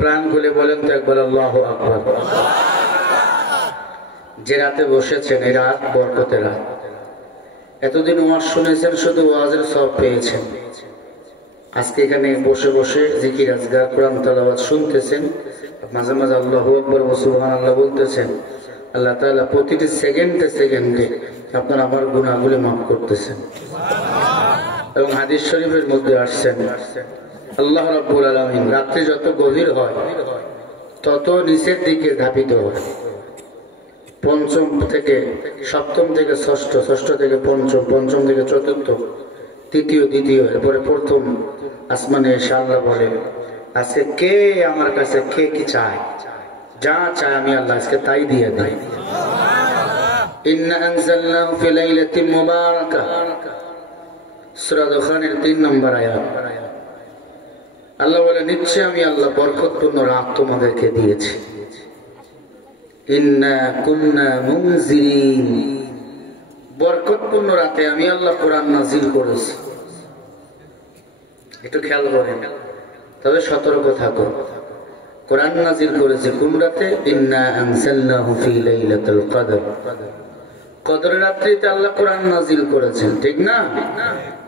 প্রাণ খুলে বলেন তো একবার আল্লাহু আকবার। যে রাতে বসেছেন এই রাত বরকতের রাত। এতদিন ওয়াজ শুনেছেন, শুধু ওয়াজের সওয়াব পেয়েছেন। আজকে এখানে বসে বসে জিকির আজকার কোরআন তেলাওয়াত শুনতেছেন, মাঝে মাঝে আল্লাহু আকবার ওয়া সুবহানাল্লাহ বলতেছেন। আল্লাহ তাআলা প্রতিটি সেকেন্ডে সেকেন্ডে আপনার আমার গুনাহগুলো মাফ করতেছেন। এবং হাদিস শরীফের মধ্যে আসছেন আল্লাহ রাব্বুল আলামিন রাত্রি যত গভীর হয় তত নিচের দিকে ধাপিত হয়। পঞ্চম থেকে সপ্তম থেকে ষষ্ঠ, ষষ্ঠ থেকে পঞ্চম, পঞ্চম থেকে চতুর্থ, তৃতীয় দ্বিতীয়, এরপরে প্রথম আসমানে এসে আল্লাহ বলে আজকে কে আমার কাছে কে কি চায়, যা চায় আমি আল্লাহ আজকে তাই দিয়ে দেই। ইন্না আনজালনাহু ফি লাইলাতিন মুবারাকাহ, সূরা দুখানের 3 নম্বর আয়াত। আল্লাহ বলে নিশ্চয় আমি আল্লাহ বরকতপূর্ণ রাত তোমাদেরকে দিয়েছি। ইন্না কুন্না মুনজিরিন, বরকতপূর্ণ রাতে আমি আল্লাহ কোরআন নাজিল করেছি। একটু খেয়াল করেন, তবে সতর্ক থাকো। কোরআন নাজিল করেছে কোন রাতে? ইন্না আনজালনাহু ফি লাইলাতুল কদর, কদরের রাত্রিতে আল্লাহ কোরআন নাজিল করেছেন, ঠিক না?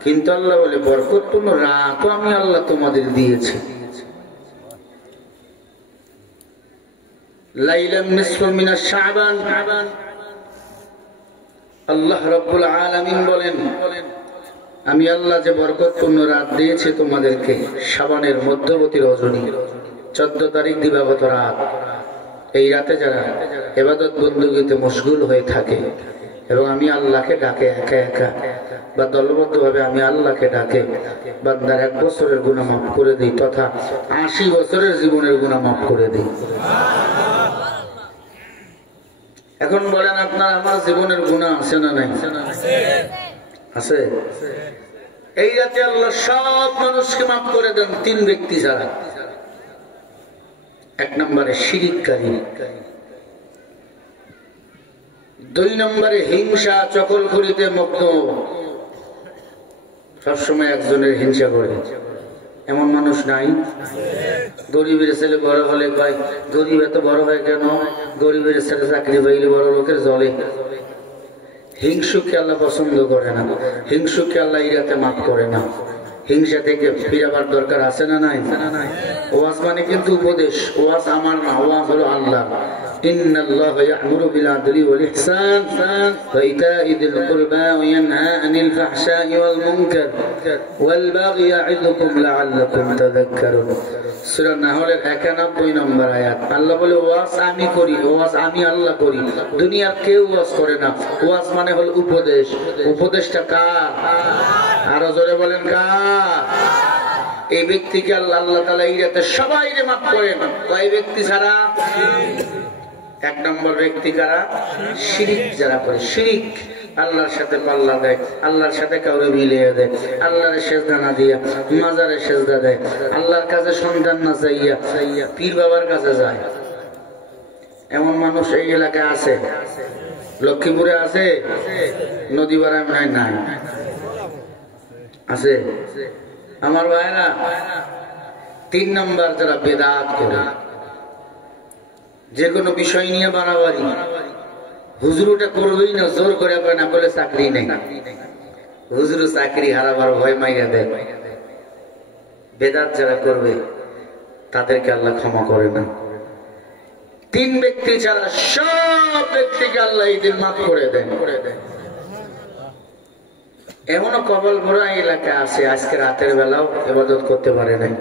কিন্তু আল্লাহ বলে বরকতপূর্ণ রাতও আমি আল্লাহ তোমাদের দিয়েছি। লাইলাম নিসফু মিনাশ শাবান, আল্লাহ রাব্বুল আলামিন বলেন আমি আল্লাহ যে বরকতপূর্ণ রাত দিয়েছি তোমাদেরকে, শাবানের মধ্যবর্তী রজনী 14 তারিখ দিবাগত রাত। এই রাতে যারা ইবাদত বندگিতে মশগুল হয়ে থাকে এবং আমি আল্লাহকে ডাকে একা একা বা দলবদ্ধভাবে আমি আল্লাহকে ডাকে, বান্দার 1 বছরের গুনাহ মাফ করে দেই তথা 80 বছরের জীবনের গুনাহ মাফ করে দেই। এখন বলেন আপনার আমার জীবনের গুনাহ আছে না নাই? আছে। এই রাতে আল্লাহ সব মানুষকে মাফ করে দেন 3 ব্যক্তি ছাড়া। 1 নম্বরে শিরিককারী, 2 নম্বরে হিংসা চকলখড়িতে মগ্ন, সবসময় একজনের হিংসা করে। এমন মানুষ নাই? গরিবের ছেলে বড় হলে কয় গরিব এত বড় হয় কেন, গরিবের ছেলে চাকরি পাইলে বড় লোকের জলে। হিংসুকে আল্লাহ পছন্দ করে না, হিংসুকে আল্লাহ এই রাতে মাফ করে না। হিংসা থেকে ফিরাবার দরকার আছে না নাই? ওয়াজ মানে কিন্তু উপদেশ, ওয়াজ আমার না, ওয়াজ হলো আল্লাহ। ইন্নাল্লাহা ইয়া'মুরু বিল আদলি ওয়াল ইহসান ওয়া ইতা'i যিল কুরবা ওয়া ইয়ানহা আনিল ফাহশা'i ওয়াল মুনকার ওয়াল বাগই ইয়া'iদুকুম লা'আল্লাকুম তাযাক্কারুন। সূরা নাহলের 91 নম্বর আয়াত। আল্লাহ বলে ওয়াজ আমি করি, ওয়াজ আমি আল্লাহ করি, দুনিয়ার কেউ ওয়াজ করে না। ওয়াজ মানে হলো উপদেশ। উপদেশটা কার? আরো জোরে বলেন কার? এই ব্যক্তিকে আল্লাহ তাআলা এই রাতে সবাইকে মাফ করেন। কয় ব্যক্তি ছাড়া? 1 নম্বর ব্যক্তি কারা? শিরিক যারা করে। শিরিক আল্লাহর সাথে পাল্লা দেয়, আল্লাহর সাথে কাউরে মিলিয়ে দেয়, আল্লাহরে সেজদা না দিয়া মাজারে সেজদা দেয়, আল্লাহর কাছে সন্তান না চাইয়া পীর বাবার কাছে যায়। এমন মানুষ এই এলাকায় আছে? লক্ষ্মীপুরে আছে? নদীপাড়ায় নাই? নাই আছে? আমার ভাইরা 3 নম্বর যারা বেদাত করে, যে কোনো বিষয় নিয়ে বাড়াবাড়ি, হুজুর ওটা করবেই না, জোর করে না বলে চাকরি নেই, হুজুর চাকরি হারাবার ভয় মাইয়া দেয়। বেদাত যারা করবে তাদেরকে আল্লাহ ক্ষমা করে না। 3 ব্যক্তি ছাড়া সব ব্যক্তিকে আল্লাহ এই দিন মাফ করে দেন। এমনও কবল ভরা এলাকা আছে আজকে রাতের বেলাও ইবাদত করতে পারে নাই,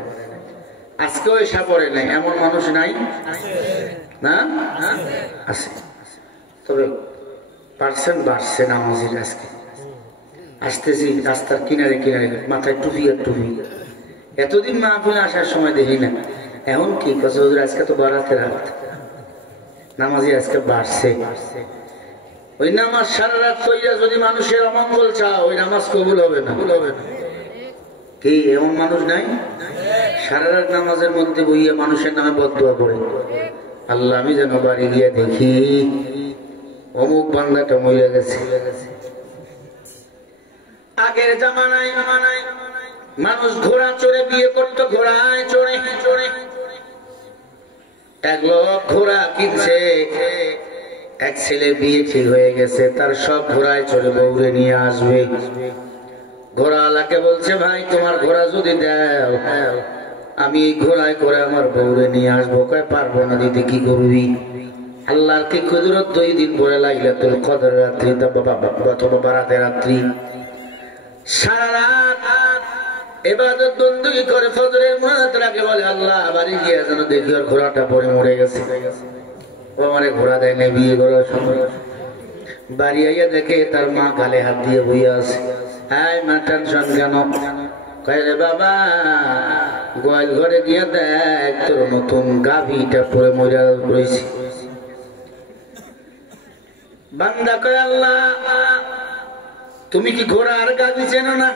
আজকেও এসা পড়ে নাই। এমন মানুষ নাই না? আছে। তবে পার্সেন্ট বাড়ছে নামাজির। আজকে আসতেছি রাস্তার কিনারে কিনারে, মাথায় টুপি আর টুপি। এতদিন মাহফিলে আসার সময় দেখি না, এখন কি কথা হুজুর আজকে তো বাড়াতে রাত, নামাজি আজকে বাড়ছে। ওই নামাজ সারা রাত কইরা যদি মানুষের অমঙ্গল চাও, ওই নামাজ কবুল হবে না। কি এমন মানুষ নাই? সারা রাত নামাজের মধ্যে বইয়া মানুষের নামে বদদুয়া করে, আল্লাহ আমি যেন বাড়ি গিয়ে দেখি অমুক বান্দাটা মরে গেছে। আগের জামানায় মানুষ ঘোড়া চড়ে বিয়ে করতো, ঘোড়ায় চড়ে চড়ে। এক লোক ঘোড়া কিনছে, এক ছেলে বিয়ে ঠিক হয়ে গেছে, তার সব ঘোড়ায় চড়ে বউরে নিয়ে আসবে। ঘোড়াওয়ালাকে বলছে, ভাই তোমার ঘোড়া যদি দাও আমি এই ঘোড়ায় করে আমার বউরে নিয়ে আসবো। কয় পারবো না দিতে, কি করবি? আল্লাহর কি কুদরত, 2 দিন পরে লাইলাতুল কদর রাত্রি অথবা বারাতের রাত্রি সারা রাত ইবাদত বندگی করে ফজরের মুনাজাত রাখে, বলে আল্লাহ বাড়ি গিয়ে যেন দেখি ওর ঘোড়াটা পড়ে মরে গেছে। ও আমারে ঘোড়া দেয় না বিয়ে করার সময়। বাড়ি আইয়া দেখে তার মা গালে হাত দিয়ে বইয়া আছে। হ্যাঁ মা টেনশন কেন? কয়ে বাবা গোয়াল ঘরে গিয়ে দেখ তোর নতুন গাভীটা পরে মরে রয়েছে। বান্দা কয় আল্লাহ তুমি কি ঘোড়া আর গাভী চেনো না?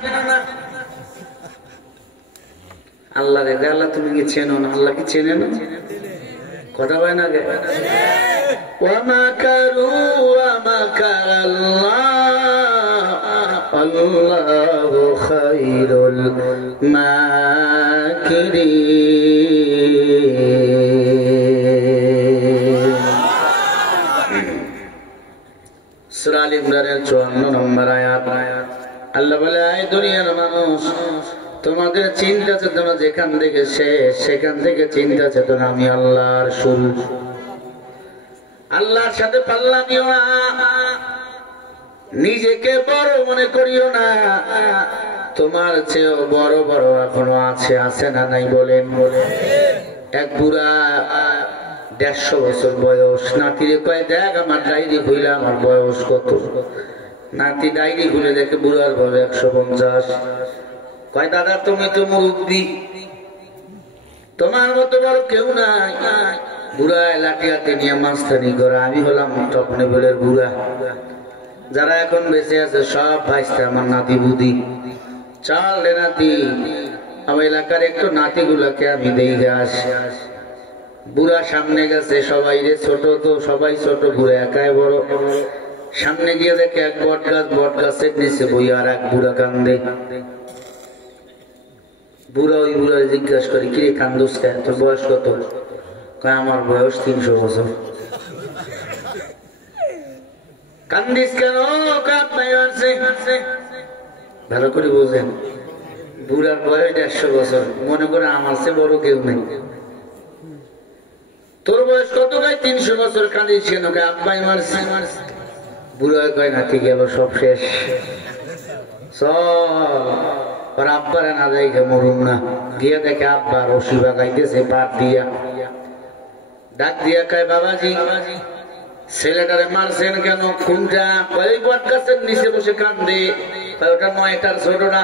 আল্লাহ রে আল্লাহ তুমি কি চেনো না? আল্লাহ কি চেনে না? কথা বলে না গে। ওয়ামাকারু ওয়ামাকারাল্লাহ আল্লাহু খায়রুল মাকিরিন। সূরা আল ইমরানের 54 নম্বর আয়াত। আল্লাহ বলে, আয় দুনিয়ার মানুষ, তোমাদের চিন্তা চেতনা যেখান থেকে শেষ সেখান থেকে চিন্তা চেতনা আমি আল্লাহর শুরু। আল্লাহর সাথে পাল্লা দিও না, নিজেকে বড় মনে করিও না। তোমার চেয়েও বড় বড় এখনো আছে, আছে না নাই বলেন? এক বুড়া 150 বছর বয়স, নাতিরে কয় দেখ আমার ডায়েরি খুলে আমার বয়স কত। নাতি ডায়েরি খুলে দেখে বুড়ার বয়স 150। কয় দাদা তুমি তো মুরব্বী, তোমার মতো বড় কেউ নাই। বুড়া লাঠি হাতে নিয়ে মাস্তানি করে, আমি হলাম টপ লেভেলের বুড়া। যারা এখন বেঁচে আছে সব ভাইস্তে আমার নাতি বুদ্ধি। চল রে নাতি, আমার এলাকার একটু নাতি গুলাকে আমি দেখে আসি। বুড়া সামনে গেছে, সবাই রে ছোট, তো সবাই ছোট, বুড়া একাই বড়। সামনে গিয়ে দেখে এক বট গাছ, বট গাছের নিচে বই আর এক বুড়া কান্দে। বুড়া ওই বুড়া জিজ্ঞাসা করে, কিরে কান্দোস কেন, তোর বয়স কত? কয় আমার বয়স 300 বছর। কান্দিস কেন? ভালো করে বোঝেন, বুড়ার বয়স 150 বছর, মনে করে আমার চেয়ে বড় কেউ নেই। তোর বয়স কত? ভাই 300 বছর। কান্দিস কেন? আব্বাই মারছে। বুড়া কয় নাতি গেল, সব শেষ। সব আব্বারে না দেখে মরুম না। গিয়ে দেখে আব্বা রশি বাগাইতেছে পাট দিয়া। ডাক দিয়া কয়, বাবাজি ছেলেটারে মারছেন কেন? কোনটা? কয় বট গাছের নিচে বসে কান্দে। ওটা 9টার ছোটটা,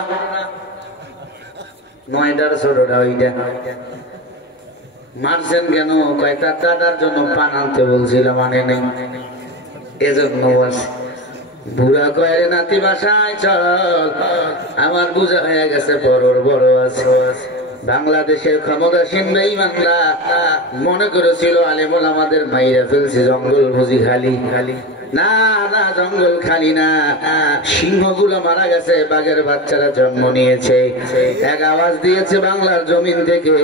9টার ছোটটা ওইটা। মারছেন কেন? কয় তার দাদার জন্য পান আনতে বলছিলাম, মানে নেই এজন্য বলছি। বুড়া কয়, নাতি বাসায় চল, আমার বুঝা হয়ে গেছে বড়র বড় আছে। বাংলাদেশের ক্ষমতাসীন বেঈমানরা মনে করেছিল আলেমুল আমাদের মাইরা ফেলছে, জঙ্গল বুঝি খালি। না না, জঙ্গল খালি না, সিংহগুলো মারা গেছে, বাঘের বাচ্চারা জন্ম নিয়েছে। এক আওয়াজ দিয়েছে বাংলার জমিন থেকে,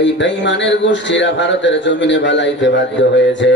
এই বেঈমানের গোষ্ঠীরা ভারতের জমিনে বালাইতে বাধ্য হয়েছে।